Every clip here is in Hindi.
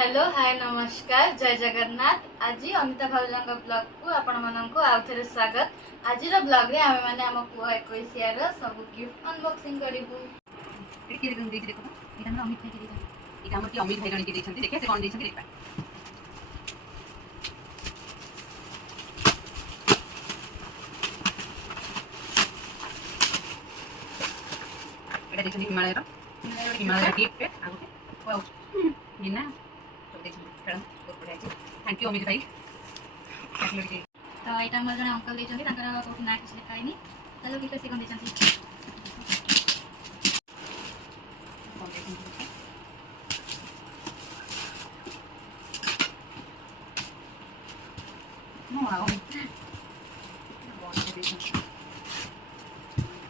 हेलो हाय नमस्कार जय जगन्नाथ। आज अमिता भाउजा ब्लॉग को आपण मानक आउ थे स्वागत। आज ब्लॉग रे आमे माने हम पुआ 21 यार सब गिफ्ट अनबॉक्सिंग करिवु। एटी के देखो देखो एटा हम अमित भाई के देछन एटा हमर की अमित भाई जण के देछन देखिए से कोन देछन देखबा एटा देछन हिमालय गिफ्ट आगुटे वाओ बिना तो देछन खेलन बहुत बढ़िया छै। थैंक यू अमित भाई। तो एटा हमर जण अंकल देछन ताकर को ना किछ लिखाइनी चलो कि कैसे कोन देछन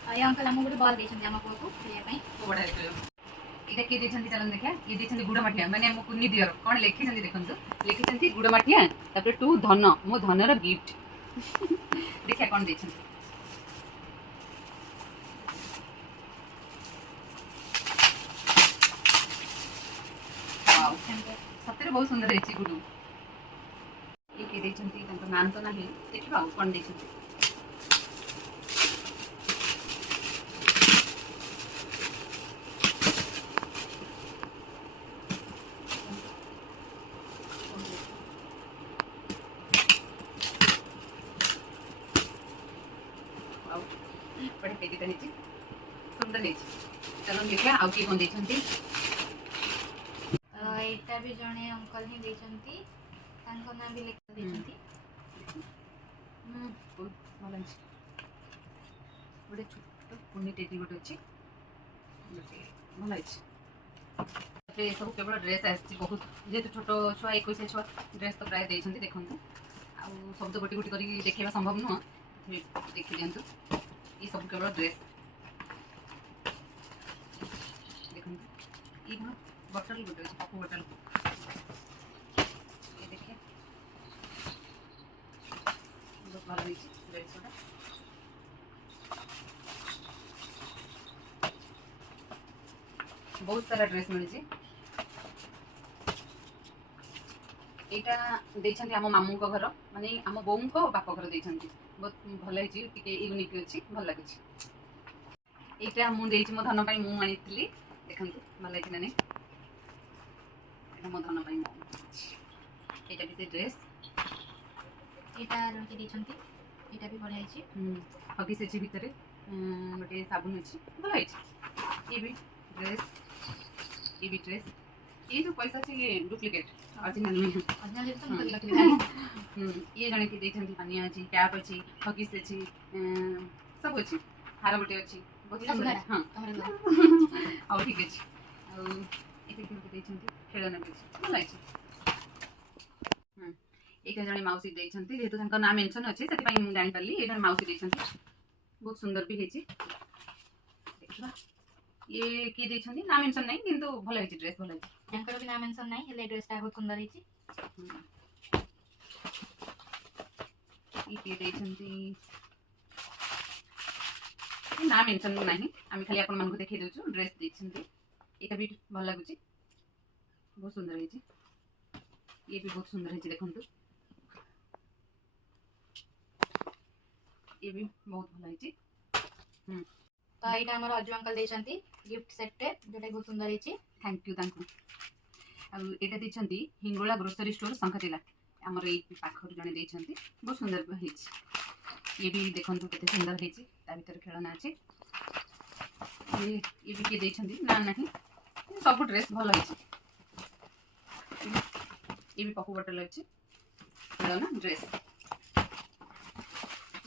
आया अंकल हम गुड बॉल देछन हम को खेलिया पई बड़ा एटा के देछन चलन देखिया ये देछन गुड़ मठिया माने हम कुन्नी दियर कोन लेखि छन देखंतु लेखि छन गुड़ मठिया तापर टू धन मो धनर गिफ्ट देखिया कोन देछन वाओ सତରେ बहुत सुंदर है गुडू ये के देछन तंत नाम तो नाही देखिबा कोन देछन बड़े पेजीटा है सुंदर है। चलो देखिए आउ की कोन देछंती एटा भी जणे अंकल ही देछंती तांको नाम भी लिख देछंती बहुत भल है बड़े छोट पुनी टेडी गोटे अछि भल है ते सब केवल ड्रेस आछि बहुत जे छोट छुआ 21 छुआ ड्रेस तो प्राय देछंती देखंतु आ शब्द गोटी गोटी करी देखिबा संभव न देखि दियंतु ये सब केवल ड्रेस देखो ये बटल गोटे पप्पू बटल ये देखिए बहुत भल है ड्रेस बहुत सारा ड्रेस मिली एटा देछंती हम मामू को घर माने हम बोम को बाप घर देछंती बहुत भल है टिके यूनिक अछि भल लागे छी एटा मु देछि मो धन पई मु आनितली देखंतु भल है कि नै एटा मो धन पई मु एटा भी ड्रेस एटा रंकी देछंती एटा भी बढ़िया अछि हगी से भितरे गोटे साबुन अछि भल है ये भी ड्रेस ये जो पैसा छै ये डुप्लीकेट ओरिजिनल नहीं ये जने की देछंती पानिया अछि टैप अछि हगिस अछि सब अछि हार गोटे अछि बहुत सुंदर हां और ठीक अछि और एते की देछंती खेलना अछि भल अछि एक जने माउसी देछंती जेतु तंका नाम मेंशन अछि सेति पई मु जानि परली ए जने माउसी देछंती बहुत सुंदर भी हेछि देखबा ये की देछंती नाम मेंशन नहीं किंतु भल हेछि ड्रेस भल हेछि अंकल भी नाम मेंशन नहीं हेले ड्रेस ता बहुत सुंदर हेछि ये देछंती नाम मेंशन नहीं आमी खाली आपन मन को देखै देछु ड्रेस देछंती एटा भी भल लागुची बहुत सुंदर हेछि ये भी बहुत सुंदर हेछि देखंतु ये भी बहुत भल हेछि तो एटा हमर अजू अंकल देछंती गिफ्ट सेट जोटा बहुत सुंदर हेछि thank you uh Etah देछंती Hingola grocery store संखतिला हमर ए पाखर जने देछंती बहुत सुंदर हेछि ये भी देखंतु केते सुंदर हेछि ता भीतर खेलना अछि ये भी के देछंती ना नहीं सब ड्रेस भल हेछि ये भी पप्पू बटल अछि खेलना ड्रेस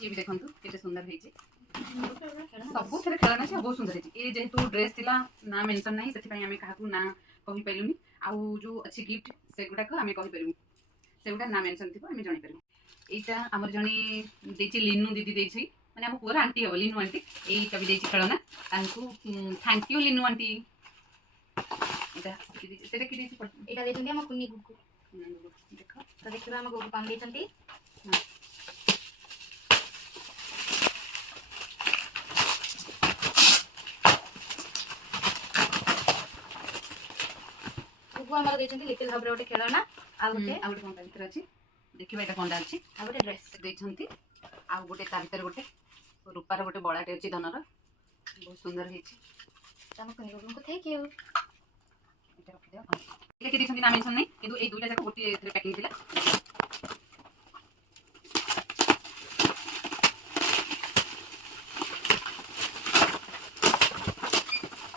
ये भी देखंतु केते सुंदर हेछि सब थे खेलना छै बहुत सुंदर है ये जेहेतु ड्रेस थिला ना मेंशन नहीं सेति पई हमें काहाकू ना कहि पैलुनी आउ जो अच्छी गिफ्ट सेगुडा को हमें कहि परबू सेगुडा ना मेंशन थिबो हमें जणि परबू एटा हमर जणी देछि लिनु दीदी देछि माने हम पूरा आंटी हो लिनु आंटी एटा भी देछि खेलना तांकू थैंक यू लिनु आंटी एटा सेटा कि देछि एटा देछंती हम कुन्नी गुगु देखो तो देखिबा हम गुगु पाम देछंती आगु हमर देछन लिटिल हब रे ओटे खेलना आ गोटे आ गोटे कोनटा भीतर अछि देखिबा एटा कोनटा अछि आ गोटे ड्रेस देछंती आ गोटे ता भीतर गोटे रूपार गोटे बड़ाटे अछि धनर बहुत सुंदर हेछि तम को थैंक यू एटा रखि दियो एटा के देछंती ना मेंशन नै किंतु ए दुइटा जाक गोटे एथरे पैकिंग दिला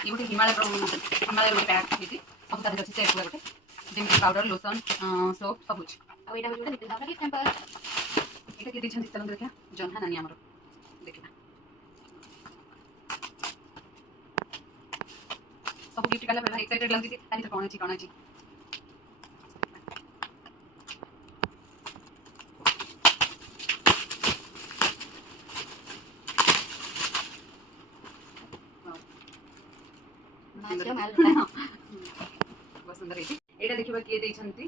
ये गोटे हिमालय गोटे पैक हेछि सब ता अछि सेट गोटे जेमि पाउडर लोशन सोप सब कुछ आ एटा गोटे लिटिल हब रे गिफ्ट हैम्पर एटा के देछंती चलन देखा जन्हा नानी हमर देखिबा सब गिफ्ट काला पहला एक्साइटेड लगि थी तानी तो कोन अछि माछियो माल बहुत सुंदर है एटा देखिबा किए देछंती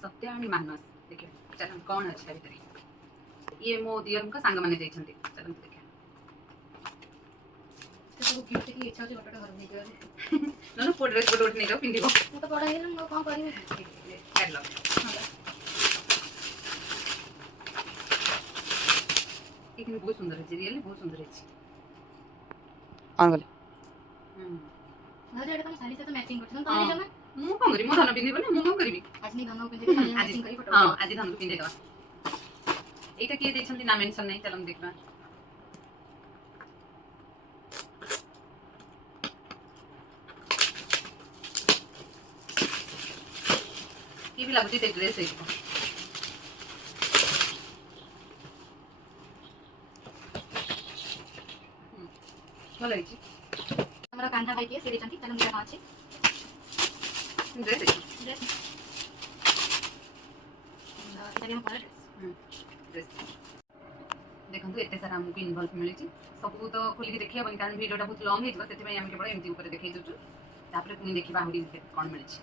सत्यानी मानस देखिबा चलन कोन अछि भीतर ये मो दियर का संग माने देछंती चलन देखिबा सब गिफ्ट की इच्छा होचे बटटा घर नै गए न फोटो ड्रेस फोटो उठने जाओ पिंडी को मु तो बड़ा हेलम को करिवे कर लो एक बहुत सुंदर है रियली बहुत सुंदर है ऑन गले ना जेडे तम साड़ी से तो मैचिंग करछन तो ले जमे मु कोन करी मु धन पिंदी बने मु कोन करबी आज नहीं धन पिंदे मैचिंग करी फोटो हां आज धन पिंदे दवा एटा के देछंती ना मेंशन नहीं चलम देखबा ये भी लगती है ड्रेस है ଭଲ ହେଇଛି हमरा कांधा भाई के सीरी चंती चलन केना अछि ड्रेस ड्रेस इटाली में कलर ड्रेस देखंतु एते सारा हमको इन्वॉल्व मिली छी सब तो खोली के देखिया बन कारण वीडियोटा बहुत लॉन्ग हेतबा सेति भाई हम केवल एमती ऊपर देखै दउछु तापर पुनी देखिबा हम कोन मिली छी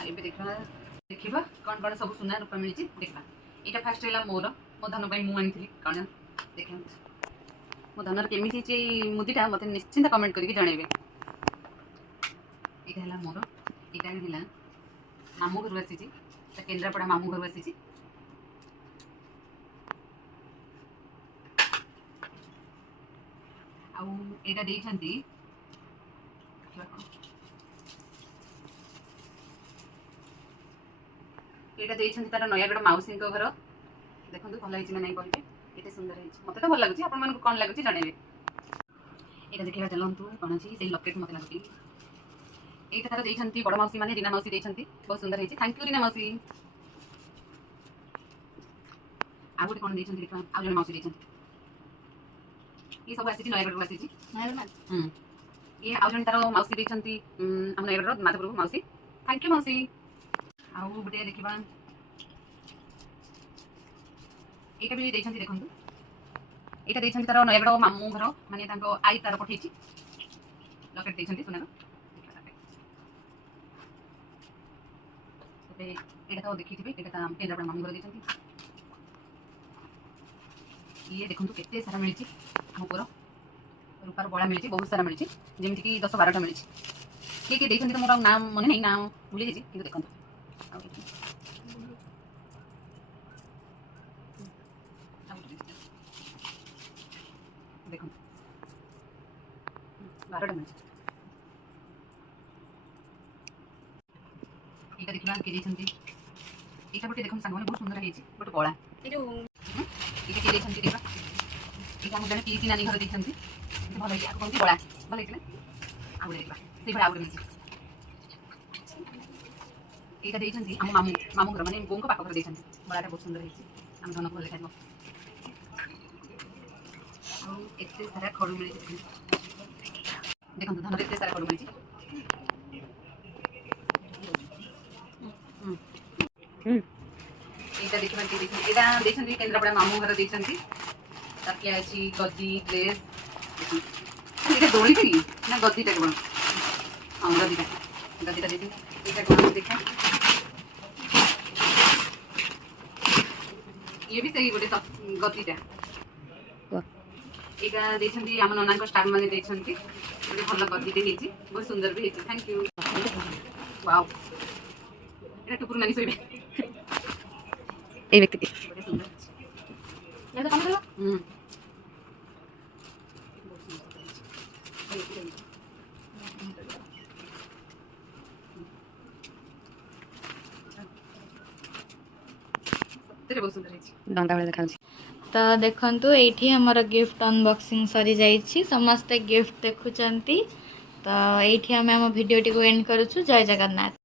आगे भी देखिबा कोन सब सुना रूपा मिली छी देखबा एटा फर्स्ट हैला मोर मो धन भाई मु आनिथिली कोन देखियो मो धनर केमिति छी मुदीटा मते निश्चिंत कमेंट करके जणेबे एटा हैला मोर एटा हैला मामू घर आसी छी त केंद्रापड़ा मामू घर आसी छी आ एटा देइछंती एटा देइछंती तार नयागढ़ माउसी को घर देखंतु भल हिची ना नै कहबे एते सुंदर हिची मते तो भल लागुची आपन मन को कोन लागुची जणेबे एटा देखिबा चलंतु कोन अछि सेही लॉकेट मते लागुची एटा तार देइछंती बड़ माउसी माने रीना माउसी देइछंती बहुत सुंदर हिची थैंक यू रीना माउसी आ गुटे कोन देइछंती देखा आ जण माउसी देइछंती ये सब आसी नयागढ़ को आसी छी ये आ जण तार माउसी देइछंती हम नयागढ़ माधवपुर माउसी थैंक यू माउसी आ गुटे देखिबा एटा भी देइछंती देखंतु एटा देइछंती तार नयागढ़ मामू घर माने तांको आई तार पठेछि लॉकेट देइछंती सुना ओते एटा तो देखिथिबे एटा ता केंद्रापड़ा मामू घर देइछंती ये देखंतु केते सारा मिलिछि हम पुरो रूपार बड़ा मिलिछि बहुत सारा मिलिछि जेमिति कि 10 12टा मिलिछि के देइछंती त मोर नाम मने नै नाम भूली गेछि किंतु देखंतु देखो 12टा मिनिट एटा देखिबा के देइछंती एटा गोटे देखम संग बहुत सुंदर हेछि गोटे बळा ए जो एटा के देइछंती देखा एटा हम जने पीसी नानी घर देइछंती भल हेछि कोनती बळा भल हेछि ना आउ देखबा सेइ बळा आउ मिछि एटा देइछंती हम मामू घर माने गोंको पाक घर देइछंती बळाटा बहुत सुंदर हेछि हम धन भल लेखाइबो एते सारा खड़ू मिली देखो धन एते सारा खड़ू मिली एटा देखबा के देखि एटा देछंती केंद्रापड़ा मामू घर देछंती तकिया अछि गद्दी ड्रेस एटा दोली थी ना गद्दी टा केवल हां गद्दी टा देखि एटा कोन देखा ये भी सही गोटे गद्दी टा एटा देछंती हम नना को स्टाफ माने देछंती गोटे भल बगीटे हेची बहुत सुंदर भी हेची थैंक यू वाओ एटा टुकुर नानी सोइबे ए व्यक्ति गोटे सुंदर ये तो कम करो तेरे बहुत सुंदर हेची डंडा वाला देखाउची तो देखंतु एठी हमर गिफ्ट अनबॉक्सिंग सरी जाइछि समस्त गिफ्ट देखुचंती तो एठी हम वीडियो टी को एंड करूछु जय जगन्नाथ।